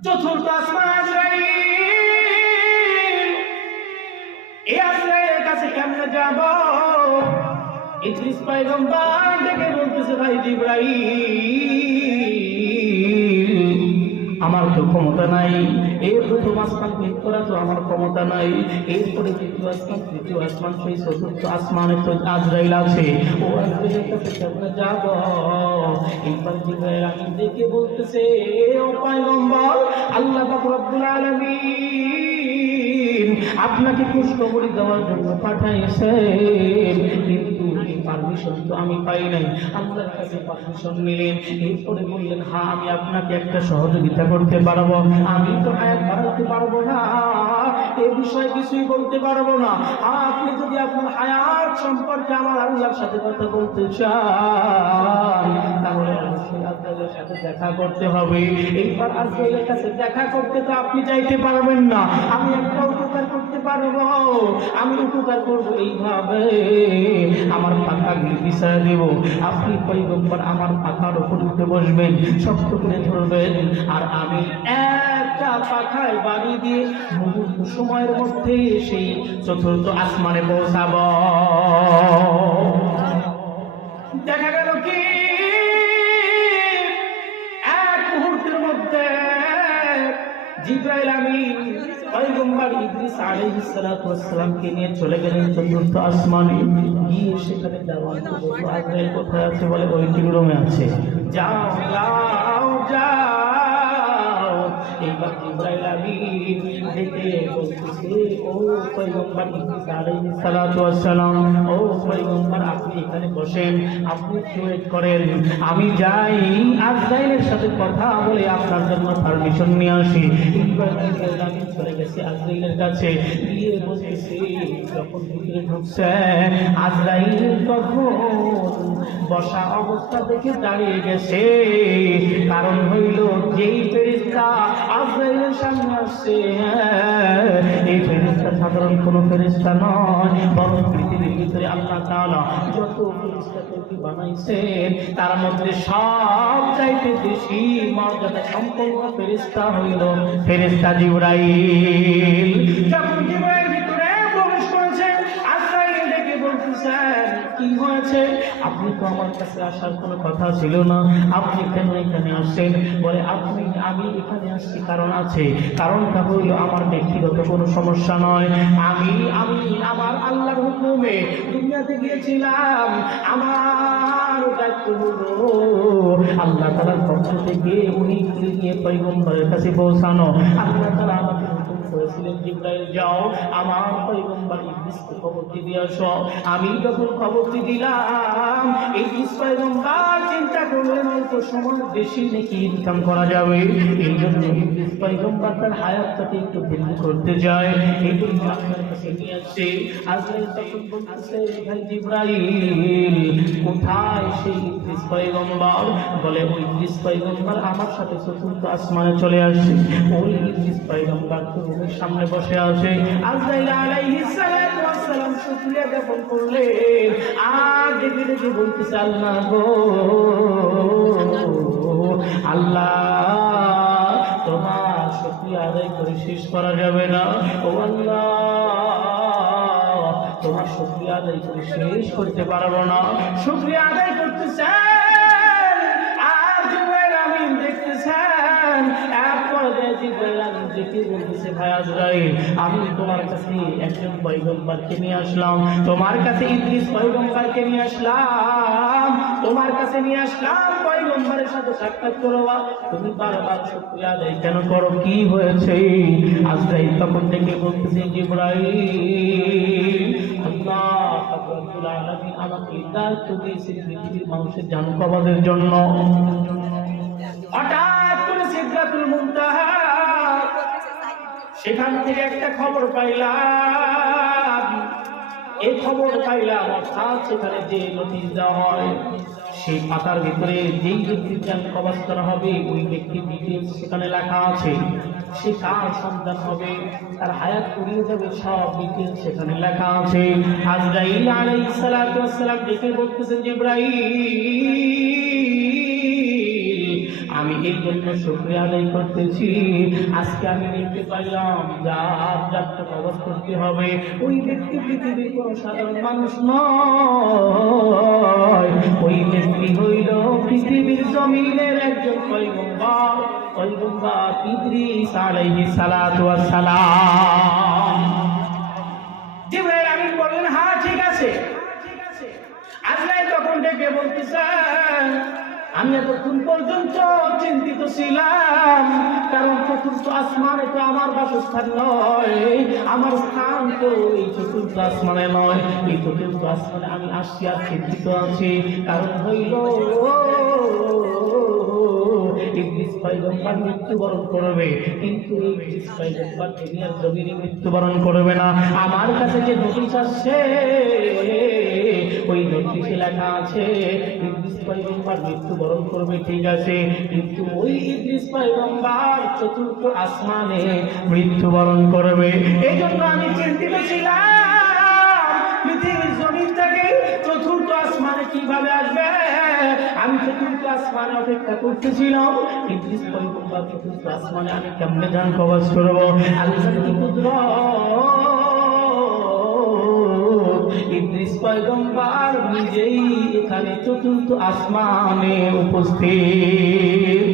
চতুর্থ আসমান আজরাইল এই আজরাইলের কাছে কেমনে যাব? ইদ্রিস পয়গম্বর ডেকে বলতেছে ভাই জিব্রাইল আমার তো ক্ষমতা নাই। এই প্রথম আসমান ভেদ করা তো আমার ক্ষমতা নাই। এরপরে দ্বিতীয় আসমান তৃতীয় আসমান সেই চতুর্থ আসমানে তো আজরাইল আছে। ও আজরাইলের কাছে যাব। জিব্রাইল আমি দেখে বলতেছে ও পয়গম্বর, আল্লাহ রব্বুল আলামিন আপনাকে খুশখবরি দেওয়ার জন্য পাঠাইছেন কিন্তু পারমিশন তো আমি পাই নাই। আল্লাহর কাছে পারমিশন নিলেন। এরপরে বললেন হ্যাঁ আমি আপনাকে একটা সহযোগিতা করতে পারব। আমি তো হায়াত বাড়াতে পারব না। এ বিষয়ে কিছুই বলতে পারব না। আর আপনি যদি আপনার হায়াত সম্পর্কে আমার আল্লাহর সাথে কথা বলতে চান, তাহলে সাথে দেখা করতে হবে। এইবার আল্লাহর কাছে দেখা করতে তো আপনি চাইতে পারবেন না। আমি একটা উপকার করতে পারব। আমি উপকার করব এইভাবে। আমার পাখা বিছায় দেব। আপনি পৈগম্বর আমার পাখার উপর উঠে বসবেন, শক্ত করে ধরবেন। আর আমি একটা পাখায় বাড়ি দিয়ে মুহূর্ত সময়ের মধ্যে সেই চতুর্থ আসমানে পৌঁছাবো। দেখা গেল কি? এক মুহূর্তের মধ্যে জিব্রাইল আমিন পয়গম্বর ইদ্রিস আলাইহিস সালাতু ওয়াস সালামকে নিয়ে চলে গেলেন চতুর্থ আসমানে। গিয়ে সেখানে দাওয়াত বলল আজরাইল কোথায় আছে বলে ওই রুমে আছে। যা যাও। আপনি এখানে বসেন, আপনি করেন। আমি যাই আজরাইলের সাথে কথা বলে আপনার জন্য পারমিশন নিয়ে আসি। চলে গেছে আজরাইলের কাছে বসা অবস্থা দেখে দাঁড়িয়ে গেছে। কারণ হইল যেই ফেরিস্তা আজরাইলের সামনে আসছে এই ফেরিস্তা সাধারণ কোনো ফেরিস্তা নয়, বরং পৃথিবীর ভিতরে আল্লাহ তাআলা যত ফেরিস্তা তৈরি বানাইছেন, তার মধ্যে সব চাইতে বেশি মর্যাদা সম্পন্ন ফেরিস্তা হইল ফেরিস্তা জিব্রাইল কি হয়েছে? আপনি তো আমার কাছে আসার কোনো কথা ছিল না। আপনি কেন এখানে আসছেন বলে, আপনি আমি এখানে আসছি, কারণ আছে। আমার ব্যক্তিগত কোনো সমস্যা নয়। আমি আমি আমার গিয়েছিলাম। আমার আল্লাহ তালার পক্ষ থেকে উনি নিয়ে পৈগম্বরের কাছে পৌঁছানো। আল্লাহ তালা আমাকে যাও, আমার ইবলিসকে খবরটি দিয়ে আসো। আমি যখন খবরটি দিলাম ইবলিস চিন্তা করলেন, অল্প সময় বেশি নাকি ইনকাম করা যাবে। এই জন্য ইবলিস তার হায়াতটাকে একটু করতে যায়। এই জন্য আপনার কাছে নিয়ে আসছে। তখন বলতেছে কোথায় সেই ইবলিস পৈগম্বর বলে, ওই ইবলিস পৈগম্বর আমার সাথে চতুর্থ আসমানে চলে আসছে। ওই ইবলিস পৈগম্বর তো সামনে বসে আছে আজরাইল আর আল্লাহ গো, আল্লাহ, তোমার শুকরিয়া আদায় করে শেষ করা যাবে না। ও আল্লাহ, তোমার শুক্রিয়া আদায় করে শেষ করতে পারব না। শুক্রিয়া আদায় করতে চান আর জিব্রাইল আমিন দেখতে চান এক পর্যায়ে জিব্রাইল তোমার কাছে পয়গম্বরকে নিয়ে আসলাম। তোমার কাছে নিয়ে আসলাম। পয়গম্বরের সাথে সাক্ষাৎ তুমি বারবার কেন করো? কি হয়েছে? তখন থেকে বলতেছে, জিব্রাইল, আল্লাহ পৃথিবীর মানুষের জান জন্য। হঠাৎ সেখান থেকে একটা খবর পাইলাম। এই খবর পাইলাম, অর্থাৎ সেখানে যে নোটিশ দেওয়া হয় সেই পাতার ভিতরে যেই ব্যক্তির জ্ঞান কবাস করা হবে, ওই ব্যক্তির সেখানে লেখা আছে, সে কার সন্তান হবে, তার হায়াত পুড়িয়ে যাবে, সব ডিটেলস সেখানে লেখা আছে। আজরাইল আলাইহিস ডেকে বলতেছেন জিব্রাইল আমি এই জন্য শুক্রিয়া আদায় করতেছি। আজকে আমি দেখতে পাইলাম, যার যাত্রা কবচ করতে হবে। ওই ব্যক্তি পৃথিবীর কোন সাধারণ মানুষ নয়। ওই ব্যক্তি হইল পৃথিবীর জমিনের একজন পয়গম্বর। পয়গম্বর ইদ্রিস আলাইহিস সালাতু আমি এতক্ষণ পর্যন্ত ছিলাম কারণ চতুর্থ আসমানে তো আমার বাসস্থান নয়, আমার স্থান তো এই চতুর্থ আসমানে নয়। এই চতুর্থ আসমানে আমি আসছি আর চিন্তিত আছি। কারণ হইল মৃত্যুবরণ করবে। কিন্তু মৃত্যুবরণ করবে না। আমার কাছে যে নোটিশ আসছে নোটিশে লেখা আছে। ইবলিস পয়গম্বর মৃত্যুবরণ করবে, ঠিক আছে। কিন্তু ওই পয়গম্বর চতুর্থ আসমানে মৃত্যুবরণ করবে। এই জন্য আমি চিন্তিত ছিলাম পৃথিবীর জমিন থেকে চতুর্থ আসমানে কীভাবে আসবে। আমি চতুর্থ আসমানে অপেক্ষা করতেছিলাম। ইবলিস পয়গম্বর চতুর্থ আসমানে আমি কেমনে যান কবজ করব? কুদরত। ইবলিস পয়গম্বর নিজেই এখানে চতুর্থ আসমানে উপস্থিত।